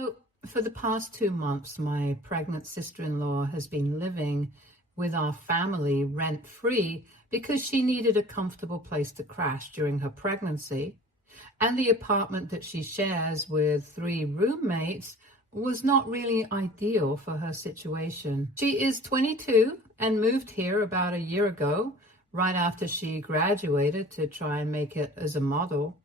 So, for the past 2 months, my pregnant sister-in-law has been living with our family rent-free because she needed a comfortable place to crash during her pregnancy. And the apartment that she shares with 3 roommates was not really ideal for her situation. She is 22 and moved here about a year ago, right after she graduated, to try and make it as a model.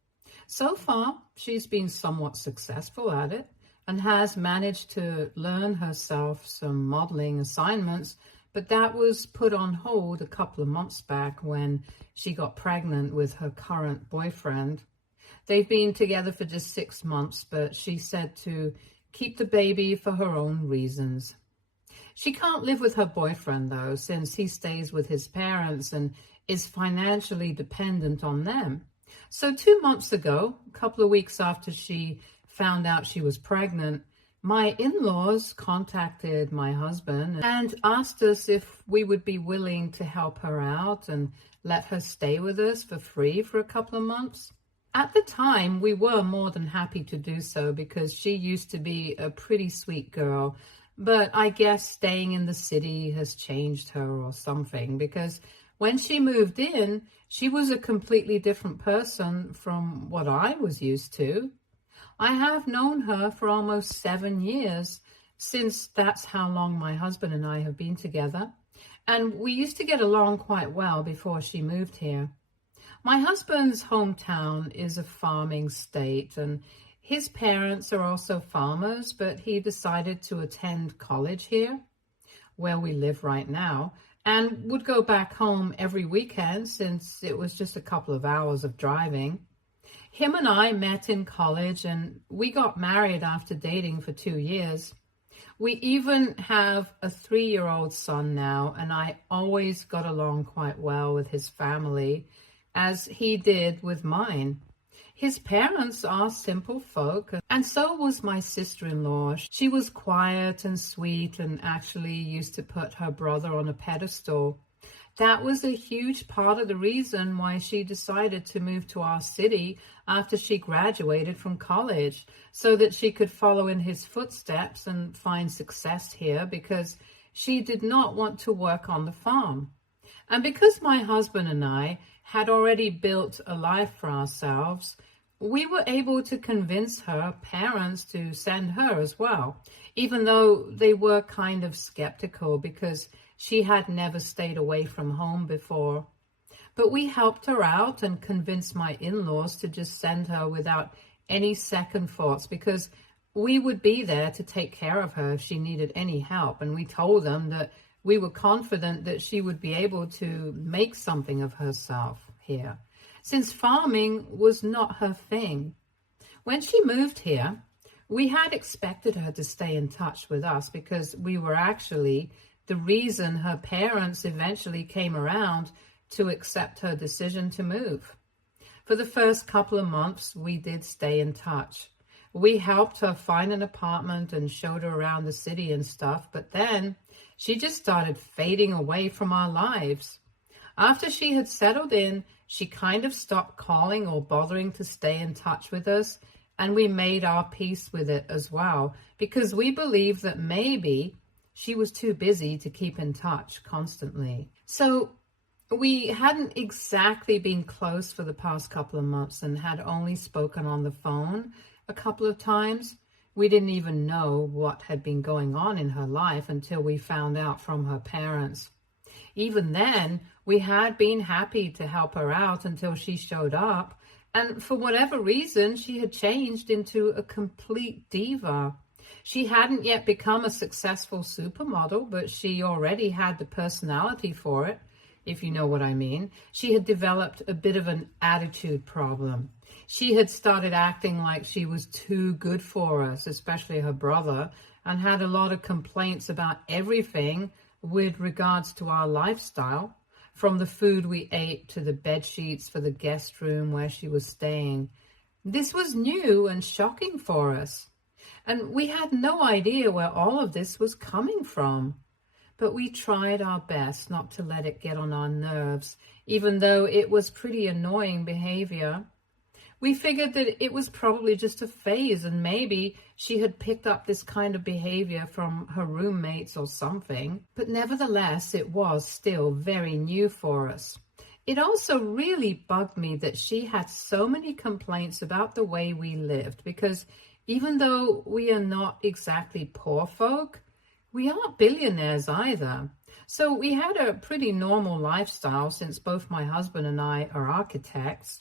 So far, she's been somewhat successful at it and has managed to learn herself some modeling assignments, but that was put on hold a couple of months back when she got pregnant with her current boyfriend. They've been together for just 6 months, but she said to keep the baby for her own reasons. She can't live with her boyfriend, though, since he stays with his parents and is financially dependent on them. So 2 months ago, a couple of weeks after she found out she was pregnant, my in-laws contacted my husband and asked us if we would be willing to help her out and let her stay with us for free for a couple of months. At the time, we were more than happy to do so because she used to be a pretty sweet girl, but I guess staying in the city has changed her or something, because when she moved in, she was a completely different person from what I was used to. I have known her for almost 7 years, since that's how long my husband and I have been together, and we used to get along quite well before she moved here. My husband's hometown is a farming state, and his parents are also farmers, but he decided to attend college here, where we live right now, and would go back home every weekend since it was just a couple of hours of driving. Him and I met in college, and we got married after dating for 2 years. We even have a 3-year-old son now, and I always got along quite well with his family, as he did with mine. His parents are simple folk, and so was my sister-in-law. She was quiet and sweet and actually used to put her brother on a pedestal. That was a huge part of the reason why she decided to move to our city after she graduated from college, so that she could follow in his footsteps and find success here, because she did not want to work on the farm. And because my husband and I had already built a life for ourselves, we were able to convince her parents to send her as well, even though they were kind of skeptical because she had never stayed away from home before. But we helped her out and convinced my in-laws to just send her without any second thoughts, because we would be there to take care of her if she needed any help. And we told them that we were confident that she would be able to make something of herself here, since farming was not her thing. When she moved here, we had expected her to stay in touch with us because we were actually the reason her parents eventually came around to accept her decision to move. For the first couple of months, we did stay in touch. We helped her find an apartment and showed her around the city and stuff, but then she just started fading away from our lives. After she had settled in, she kind of stopped calling or bothering to stay in touch with us, and we made our peace with it as well, because we believed that maybe she was too busy to keep in touch constantly. So we hadn't exactly been close for the past couple of months and had only spoken on the phone a couple of times. We didn't even know what had been going on in her life until we found out from her parents. Even then, we had been happy to help her out until she showed up, and for whatever reason, she had changed into a complete diva. She hadn't yet become a successful supermodel, but she already had the personality for it, if you know what I mean. She had developed a bit of an attitude problem. She had started acting like she was too good for us, especially her brother, and had a lot of complaints about everything with regards to our lifestyle, from the food we ate to the bed sheets for the guest room where she was staying. This was new and shocking for us, and we had no idea where all of this was coming from. But we tried our best not to let it get on our nerves, even though it was pretty annoying behavior. We figured that it was probably just a phase and maybe she had picked up this kind of behavior from her roommates or something. But nevertheless, it was still very new for us. It also really bugged me that she had so many complaints about the way we lived, because even though we are not exactly poor folk, we aren't billionaires either. So we had a pretty normal lifestyle since both my husband and I are architects.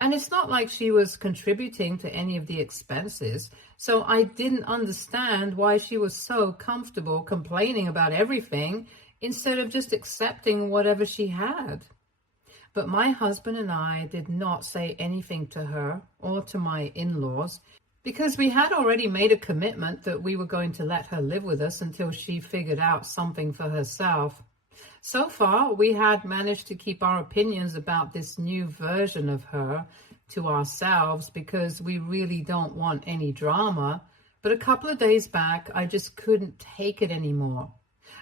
And it's not like she was contributing to any of the expenses. So I didn't understand why she was so comfortable complaining about everything instead of just accepting whatever she had. But my husband and I did not say anything to her or to my in-laws because we had already made a commitment that we were going to let her live with us until she figured out something for herself. So far, we had managed to keep our opinions about this new version of her to ourselves because we really don't want any drama. But a couple of days back, I just couldn't take it anymore.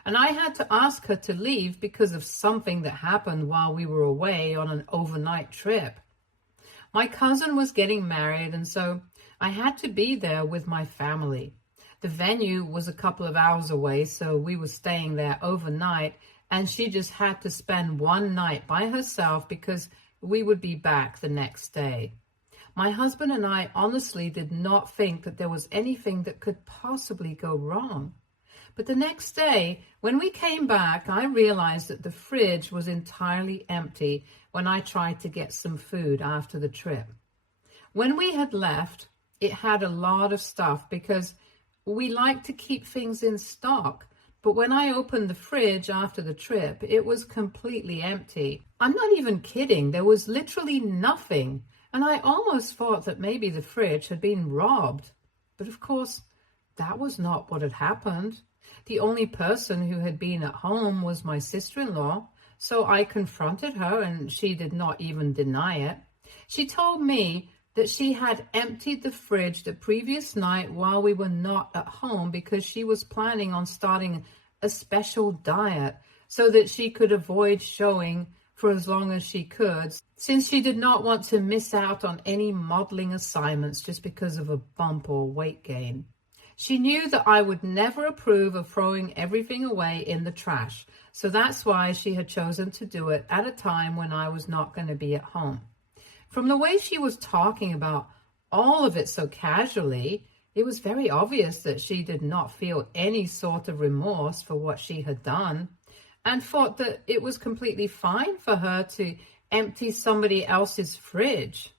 And I had to ask her to leave because of something that happened while we were away on an overnight trip. My cousin was getting married, and so I had to be there with my family. The venue was a couple of hours away, so we were staying there overnight, and she just had to spend one night by herself because we would be back the next day. My husband and I honestly did not think that there was anything that could possibly go wrong. But the next day, when we came back, I realized that the fridge was entirely empty when I tried to get some food after the trip. When we had left, it had a lot of stuff because we like to keep things in stock. But when I opened the fridge after the trip, it was completely empty. I'm not even kidding. There was literally nothing. And I almost thought that maybe the fridge had been robbed. But of course, that was not what had happened. The only person who had been at home was my sister-in-law, so I confronted her and she did not even deny it. She told me that she had emptied the fridge the previous night while we were not at home because she was planning on starting a special diet so that she could avoid showing for as long as she could, since she did not want to miss out on any modeling assignments just because of a bump or weight gain. She knew that I would never approve of throwing everything away in the trash, so that's why she had chosen to do it at a time when I was not going to be at home. From the way she was talking about all of it so casually, it was very obvious that she did not feel any sort of remorse for what she had done and thought that it was completely fine for her to empty somebody else's fridge.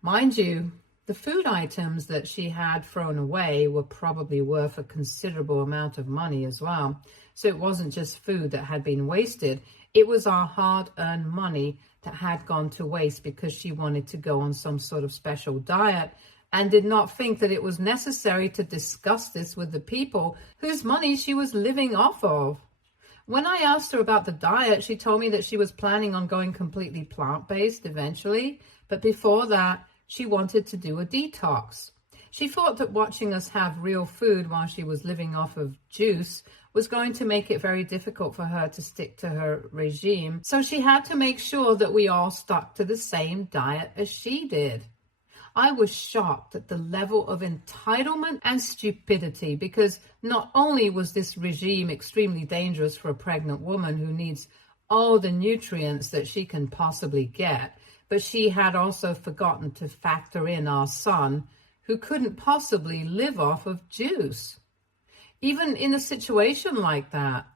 Mind you, the food items that she had thrown away were probably worth a considerable amount of money as well. So it wasn't just food that had been wasted. It was our hard-earned money that had gone to waste because she wanted to go on some sort of special diet and did not think that it was necessary to discuss this with the people whose money she was living off of. When I asked her about the diet, she told me that she was planning on going completely plant-based eventually, but before that, she wanted to do a detox. She thought that watching us have real food while she was living off of juice was going to make it very difficult for her to stick to her regime, so she had to make sure that we all stuck to the same diet as she did. I was shocked at the level of entitlement and stupidity because not only was this regime extremely dangerous for a pregnant woman who needs all the nutrients that she can possibly get, but she had also forgotten to factor in our son, who couldn't possibly live off of juice. Even in a situation like that,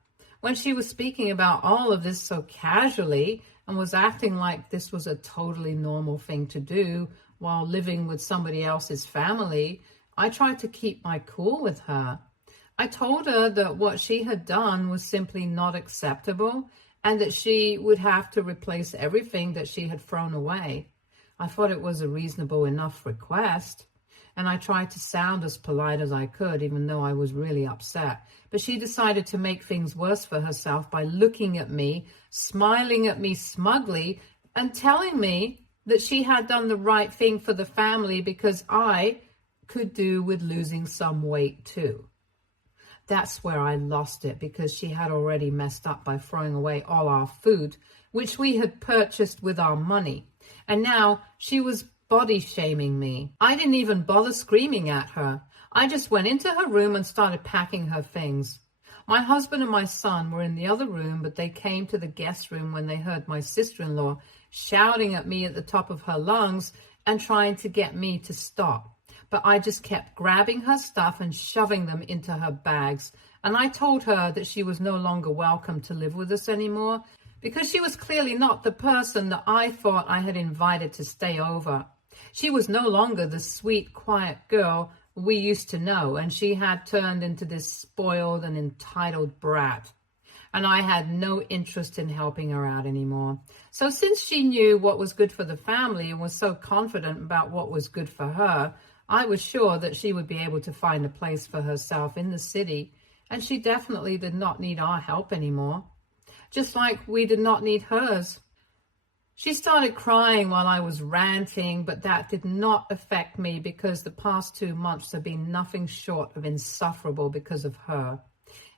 when she was speaking about all of this so casually and was acting like this was a totally normal thing to do while living with somebody else's family, I tried to keep my cool with her. I told her that what she had done was simply not acceptable and that she would have to replace everything that she had thrown away. I thought it was a reasonable enough request, and I tried to sound as polite as I could, even though I was really upset. But she decided to make things worse for herself by looking at me, smiling at me smugly, and telling me that she had done the right thing for the family because I could do with losing some weight too. That's where I lost it, because she had already messed up by throwing away all our food, which we had purchased with our money. And now she was body shaming me. I didn't even bother screaming at her. I just went into her room and started packing her things. My husband and my son were in the other room, but they came to the guest room when they heard my sister-in-law shouting at me at the top of her lungs and trying to get me to stop. But I just kept grabbing her stuff and shoving them into her bags. And I told her that she was no longer welcome to live with us anymore because she was clearly not the person that I thought I had invited to stay over. She was no longer the sweet, quiet girl we used to know, and she had turned into this spoiled and entitled brat. And I had no interest in helping her out anymore. So since she knew what was good for the family and was so confident about what was good for her, I was sure that she would be able to find a place for herself in the city, and she definitely did not need our help anymore, just like we did not need hers. She started crying while I was ranting, but that did not affect me because the past 2 months have been nothing short of insufferable because of her.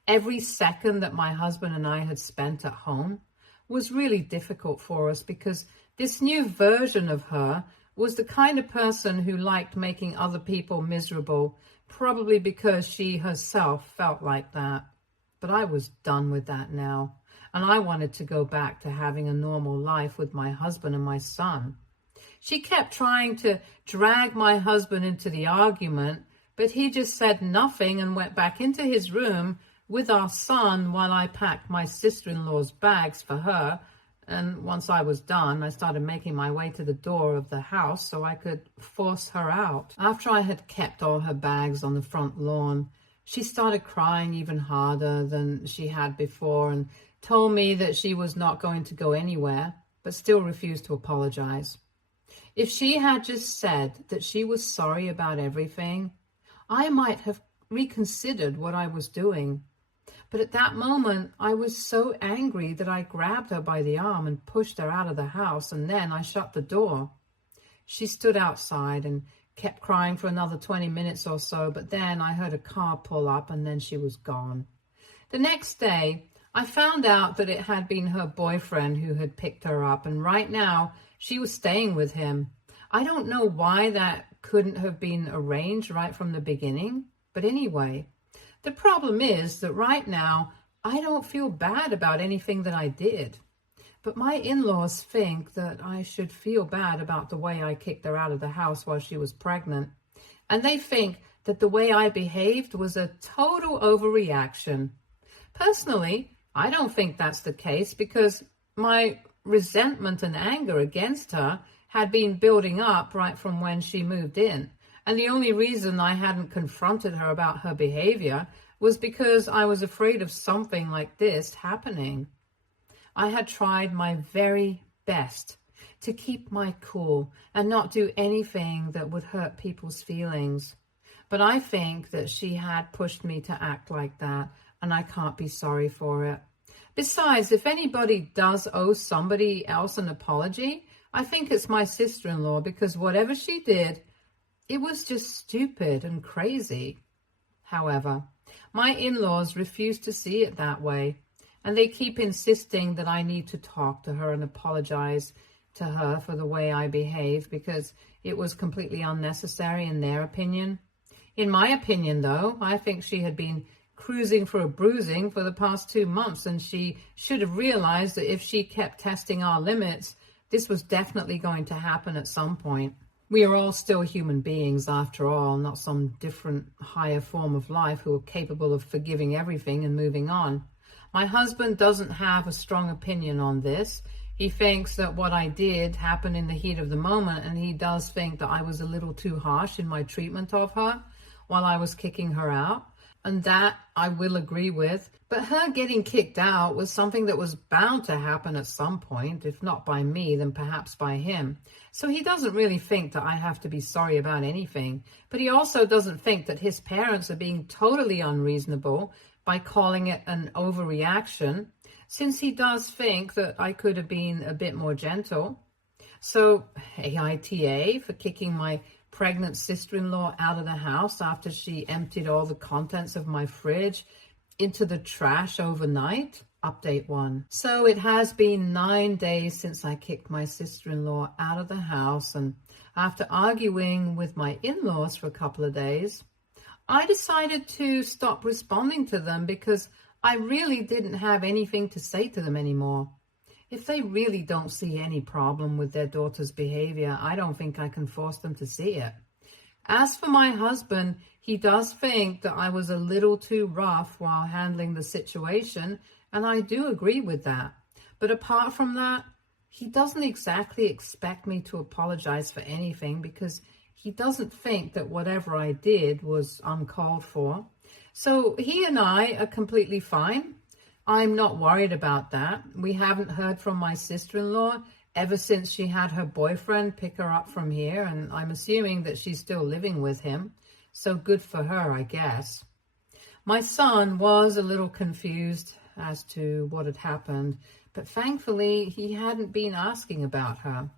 Every second that my husband and I had spent at home was really difficult for us because this new version of her was the kind of person who liked making other people miserable, probably because she herself felt like that. But I was done with that now, and I wanted to go back to having a normal life with my husband and my son. She kept trying to drag my husband into the argument, but he just said nothing and went back into his room with our son while I packed my sister-in-law's bags for her. And once I was done, I started making my way to the door of the house so I could force her out. After I had kept all her bags on the front lawn, she started crying even harder than she had before and told me that she was not going to go anywhere, but still refused to apologize. If she had just said that she was sorry about everything, I might have reconsidered what I was doing. But at that moment, I was so angry that I grabbed her by the arm and pushed her out of the house, and then I shut the door. She stood outside and kept crying for another 20 minutes or so, but then I heard a car pull up and then she was gone. The next day, I found out that it had been her boyfriend who had picked her up, and right now she was staying with him. I don't know why that couldn't have been arranged right from the beginning, but anyway. The problem is that right now, I don't feel bad about anything that I did. But my in-laws think that I should feel bad about the way I kicked her out of the house while she was pregnant. And they think that the way I behaved was a total overreaction. Personally, I don't think that's the case because my resentment and anger against her had been building up right from when she moved in. And the only reason I hadn't confronted her about her behavior was because I was afraid of something like this happening. I had tried my very best to keep my cool and not do anything that would hurt people's feelings. But I think that she had pushed me to act like that, and I can't be sorry for it. Besides, if anybody does owe somebody else an apology, I think it's my sister-in-law, because whatever she did, it was just stupid and crazy. However, my in-laws refuse to see it that way, and they keep insisting that I need to talk to her and apologize to her for the way I behave because it was completely unnecessary in their opinion. In my opinion, though, I think she had been cruising for a bruising for the past 2 months, and she should have realized that if she kept testing our limits, this was definitely going to happen at some point. We are all still human beings after all, not some different higher form of life who are capable of forgiving everything and moving on. My husband doesn't have a strong opinion on this. He thinks that what I did happened in the heat of the moment, and he does think that I was a little too harsh in my treatment of her while I was kicking her out. And that I will agree with. But her getting kicked out was something that was bound to happen at some point, if not by me, then perhaps by him. So he doesn't really think that I have to be sorry about anything. But he also doesn't think that his parents are being totally unreasonable by calling it an overreaction, since he does think that I could have been a bit more gentle. So AITA for kicking my pregnant sister-in-law out of the house after she emptied all the contents of my fridge into the trash overnight. Update 1. So it has been 9 days since I kicked my sister-in-law out of the house, and after arguing with my in-laws for a couple of days, I decided to stop responding to them because I really didn't have anything to say to them anymore. If they really don't see any problem with their daughter's behavior, I don't think I can force them to see it. As for my husband, he does think that I was a little too rough while handling the situation, and I do agree with that. But apart from that, he doesn't exactly expect me to apologize for anything because he doesn't think that whatever I did was uncalled for. So he and I are completely fine. I'm not worried about that. We haven't heard from my sister-in-law ever since she had her boyfriend pick her up from here, and I'm assuming that she's still living with him. So good for her, I guess. My son was a little confused as to what had happened, but thankfully he hadn't been asking about her.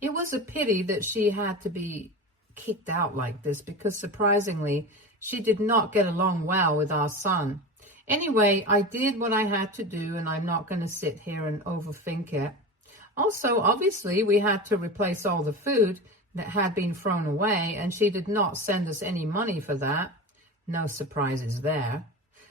It was a pity that she had to be kicked out like this because surprisingly, she did not get along well with our son. Anyway, I did what I had to do, and I'm not going to sit here and overthink it. Also, obviously, we had to replace all the food that had been thrown away, and she did not send us any money for that. No surprises there.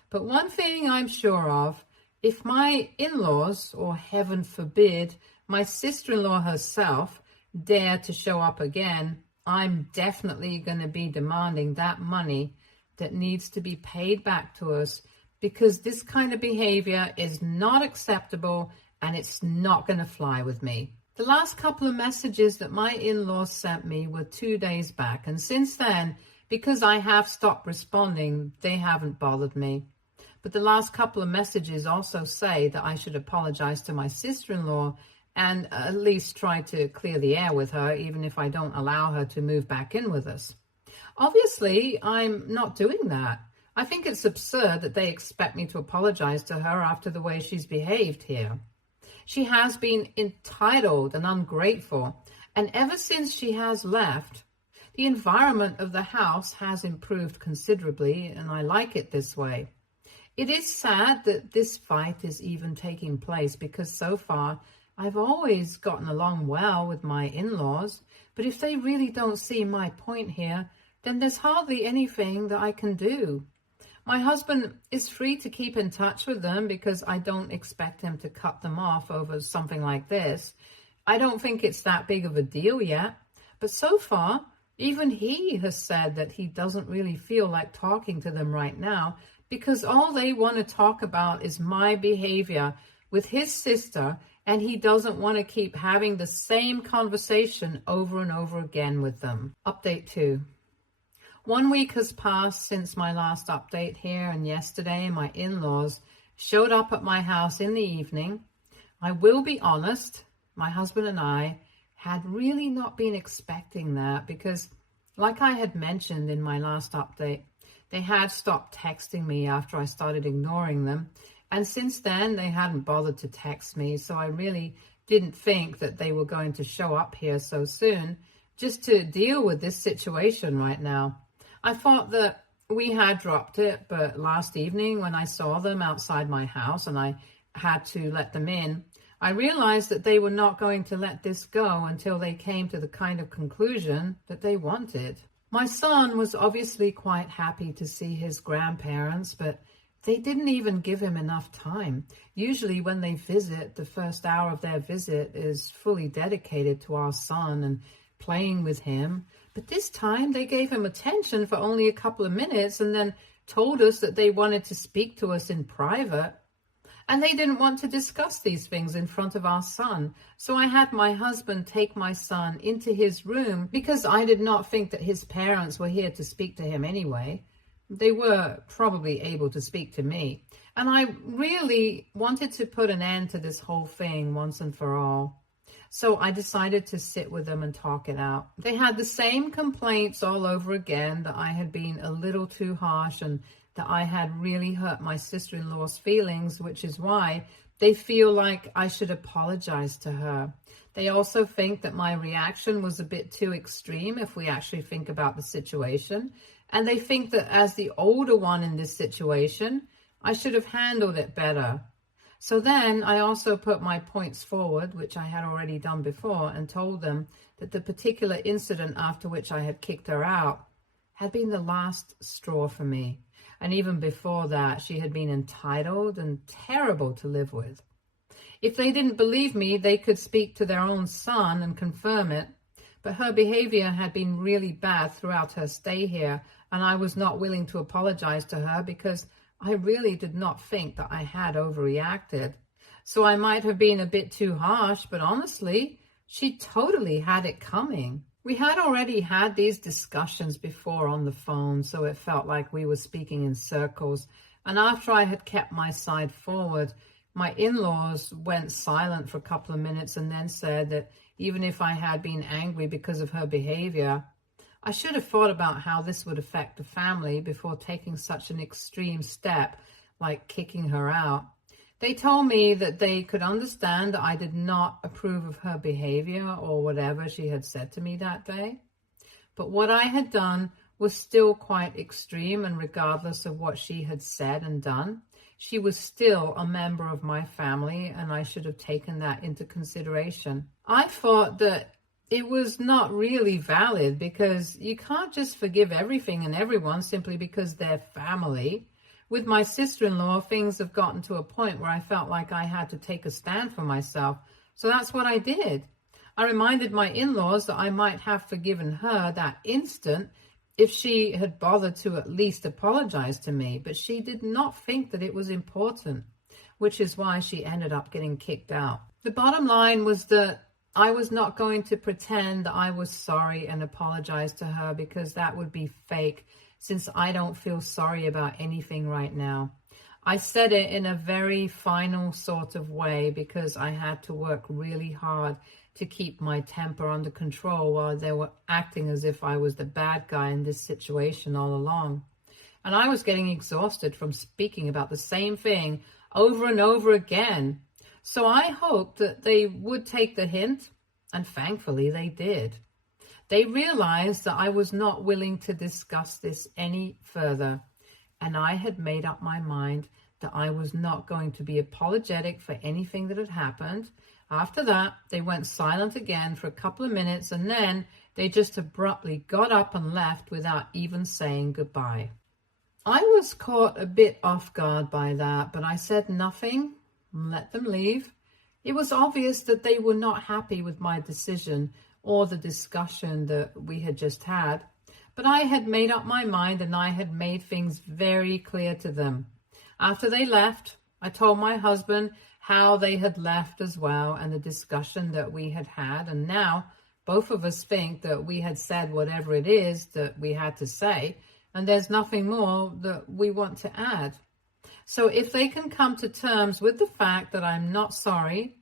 But one thing I'm sure of, if my in-laws, or heaven forbid, my sister-in-law herself, dare to show up again, I'm definitely going to be demanding that money that needs to be paid back to us, because this kind of behavior is not acceptable and it's not going to fly with me. The last couple of messages that my in-laws sent me were 2 days back, and since then, because I have stopped responding, they haven't bothered me. But the last couple of messages also say that I should apologize to my sister-in-law and at least try to clear the air with her, even if I don't allow her to move back in with us. Obviously, I'm not doing that. I think it's absurd that they expect me to apologize to her after the way she's behaved here. She has been entitled and ungrateful, and ever since she has left, the environment of the house has improved considerably, and I like it this way. It is sad that this fight is even taking place because so far I've always gotten along well with my in-laws, but if they really don't see my point here, then there's hardly anything that I can do. My husband is free to keep in touch with them because I don't expect him to cut them off over something like this. I don't think it's that big of a deal yet, but so far, even he has said that he doesn't really feel like talking to them right now because all they want to talk about is my behavior with his sister, and he doesn't want to keep having the same conversation over and over again with them. Update 2. 1 week has passed since my last update here, and yesterday my in-laws showed up at my house in the evening. I will be honest, my husband and I had really not been expecting that because, like I had mentioned in my last update, they had stopped texting me after I started ignoring them, and since then they hadn't bothered to text me, so I really didn't think that they were going to show up here so soon just to deal with this situation right now. I thought that we had dropped it, but last evening when I saw them outside my house and I had to let them in, I realized that they were not going to let this go until they came to the kind of conclusion that they wanted. My son was obviously quite happy to see his grandparents, but they didn't even give him enough time. Usually when they visit, the first hour of their visit is fully dedicated to our son and playing with him. But this time they gave him attention for only a couple of minutes and then told us that they wanted to speak to us in private. And they didn't want to discuss these things in front of our son. So I had my husband take my son into his room because I did not think that his parents were here to speak to him anyway. They were probably able to speak to me. And I really wanted to put an end to this whole thing once and for all. So I decided to sit with them and talk it out. They had the same complaints all over again, that I had been a little too harsh and that I had really hurt my sister-in-law's feelings, which is why they feel like I should apologize to her. They also think that my reaction was a bit too extreme if we actually think about the situation. And they think that as the older one in this situation, I should have handled it better. So then I also put my points forward, which I had already done before, and told them that the particular incident after which I had kicked her out had been the last straw for me. And even before that, she had been entitled and terrible to live with. If they didn't believe me, they could speak to their own son and confirm it. But her behavior had been really bad throughout her stay here, and I was not willing to apologize to her because I really did not think that I had overreacted. So I might have been a bit too harsh, but honestly, she totally had it coming. We had already had these discussions before on the phone, so it felt like we were speaking in circles. And after I had kept my side forward, my in-laws went silent for a couple of minutes and then said that even if I had been angry because of her behavior, I should have thought about how this would affect the family before taking such an extreme step like kicking her out. They told me that they could understand that I did not approve of her behavior or whatever she had said to me that day. But what I had done was still quite extreme, and regardless of what she had said and done, she was still a member of my family, and I should have taken that into consideration. I thought that it was not really valid because you can't just forgive everything and everyone simply because they're family. With my sister-in-law, things have gotten to a point where I felt like I had to take a stand for myself. So that's what I did. I reminded my in-laws that I might have forgiven her that instant if she had bothered to at least apologize to me, but she did not think that it was important, which is why she ended up getting kicked out. The bottom line was that I was not going to pretend that I was sorry and apologize to her because that would be fake, since I don't feel sorry about anything right now. I said it in a very final sort of way because I had to work really hard to keep my temper under control while they were acting as if I was the bad guy in this situation all along. And I was getting exhausted from speaking about the same thing over and over again. So I hoped that they would take the hint, and thankfully they did. They realized that I was not willing to discuss this any further, and I had made up my mind that I was not going to be apologetic for anything that had happened. After that, they went silent again for a couple of minutes, and then they just abruptly got up and left without even saying goodbye. I was caught a bit off guard by that, but I said nothing and let them leave. It was obvious that they were not happy with my decision or the discussion that we had just had, but I had made up my mind and I had made things very clear to them. After they left, I told my husband how they had left as well and the discussion that we had had, and now both of us think that we had said whatever it is that we had to say, and there's nothing more that we want to add. So if they can come to terms with the fact that I'm not sorry,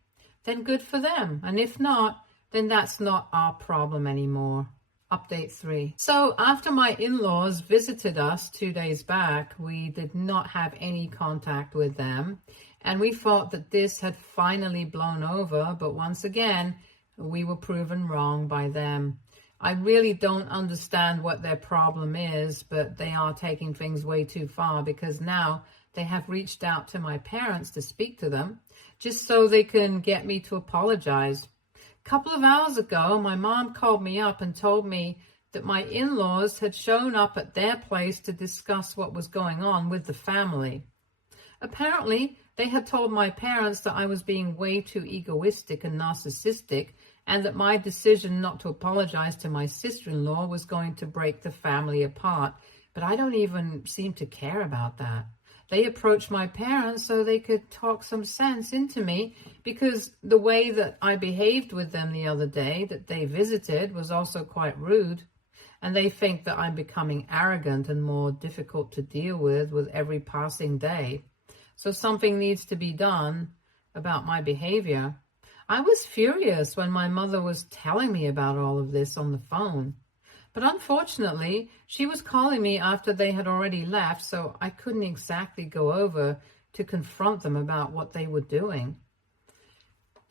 then good for them. And if not, then that's not our problem anymore. Update 3. So after my in-laws visited us 2 days back, we did not have any contact with them. And we thought that this had finally blown over, but once again, we were proven wrong by them. I really don't understand what their problem is, but they are taking things way too far because now they have reached out to my parents to speak to them just so they can get me to apologize. A couple of hours ago, my mom called me up and told me that my in-laws had shown up at their place to discuss what was going on with the family. Apparently, they had told my parents that I was being way too egoistic and narcissistic, and that my decision not to apologize to my sister-in-law was going to break the family apart. But I don't even seem to care about that. They approached my parents so they could talk some sense into me, because the way that I behaved with them the other day that they visited was also quite rude. And they think that I'm becoming arrogant and more difficult to deal with every passing day. So something needs to be done about my behavior. I was furious when my mother was telling me about all of this on the phone. But unfortunately, she was calling me after they had already left, so I couldn't exactly go over to confront them about what they were doing.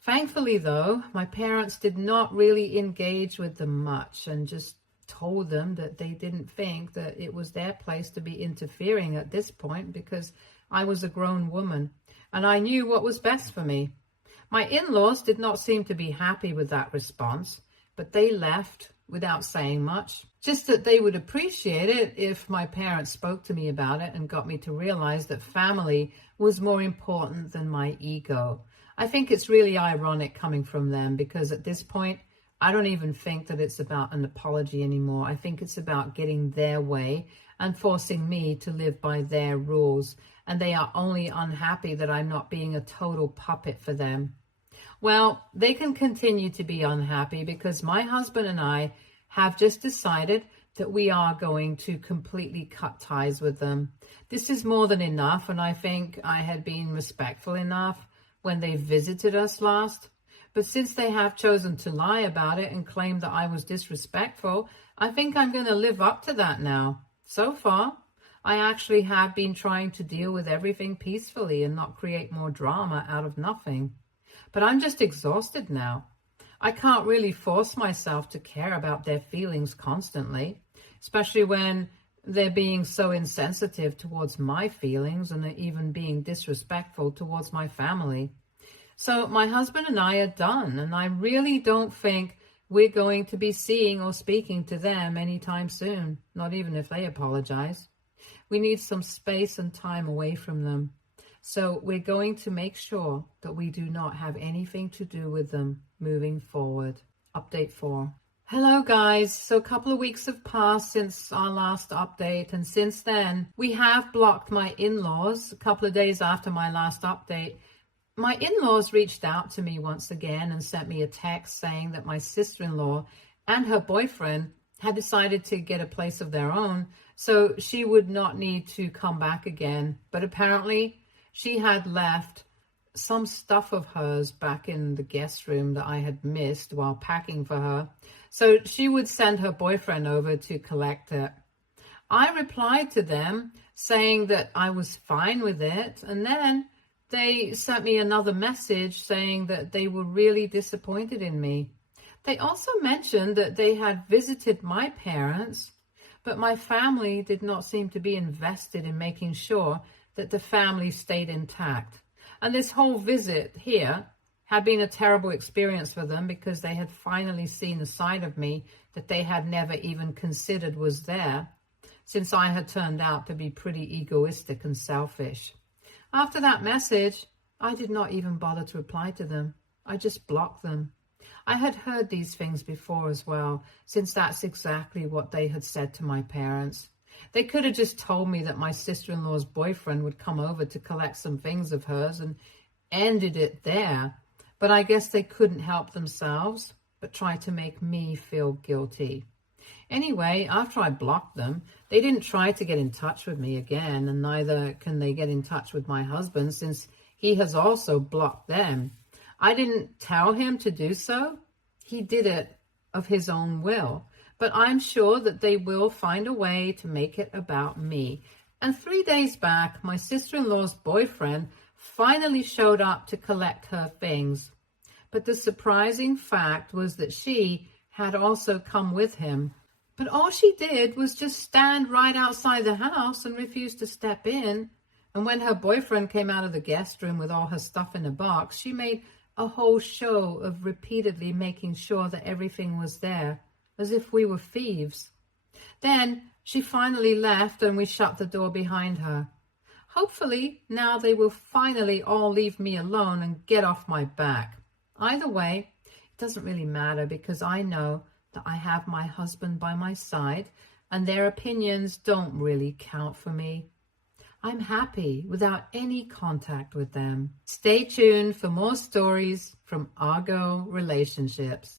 Thankfully, though, my parents did not really engage with them much and just told them that they didn't think that it was their place to be interfering at this point because I was a grown woman, and I knew what was best for me. My in-laws did not seem to be happy with that response, but they left without saying much. Just that they would appreciate it if my parents spoke to me about it and got me to realize that family was more important than my ego. I think it's really ironic coming from them, because at this point, I don't even think that it's about an apology anymore. I think it's about getting their way and forcing me to live by their rules. And they are only unhappy that I'm not being a total puppet for them. Well, they can continue to be unhappy, because my husband and I have just decided that we are going to completely cut ties with them. This is more than enough, and I think I had been respectful enough when they visited us last. But since they have chosen to lie about it and claim that I was disrespectful, I think I'm going to live up to that now. So far, I actually have been trying to deal with everything peacefully and not create more drama out of nothing. But I'm just exhausted now. I can't really force myself to care about their feelings constantly, especially when they're being so insensitive towards my feelings and are even being disrespectful towards my family. So my husband and I are done, and I really don't think we're going to be seeing or speaking to them anytime soon, not even if they apologize. We need some space and time away from them. So we're going to make sure that we do not have anything to do with them moving forward. Update 4. Hello guys. So a couple of weeks have passed since our last update, and since then we have blocked my in-laws. A couple of days after my last update, my in-laws reached out to me once again and sent me a text saying that my sister-in-law and her boyfriend had decided to get a place of their own, so she would not need to come back again. But apparently she had left some stuff of hers back in the guest room that I had missed while packing for her. So she would send her boyfriend over to collect it. I replied to them saying that I was fine with it. And then they sent me another message saying that they were really disappointed in me. They also mentioned that they had visited my parents, but my family did not seem to be invested in making sure that the family stayed intact. And this whole visit here had been a terrible experience for them, because they had finally seen a side of me that they had never even considered was there, since I had turned out to be pretty egoistic and selfish. After that message, I did not even bother to reply to them. I just blocked them. I had heard these things before as well, since that's exactly what they had said to my parents. They could have just told me that my sister-in-law's boyfriend would come over to collect some things of hers and ended it there. But I guess they couldn't help themselves, but tried to make me feel guilty. Anyway, after I blocked them, they didn't try to get in touch with me again, and neither can they get in touch with my husband, since he has also blocked them. I didn't tell him to do so. He did it of his own will. But I'm sure that they will find a way to make it about me. And 3 days back, my sister-in-law's boyfriend finally showed up to collect her things. But the surprising fact was that she had also come with him. But all she did was just stand right outside the house and refuse to step in. And when her boyfriend came out of the guest room with all her stuff in a box, she made a whole show of repeatedly making sure that everything was there, as if we were thieves. Then she finally left and we shut the door behind her. Hopefully now they will finally all leave me alone and get off my back. Either way, it doesn't really matter, because I know that I have my husband by my side and their opinions don't really count for me. I'm happy without any contact with them. Stay tuned for more stories from Argo Relationships.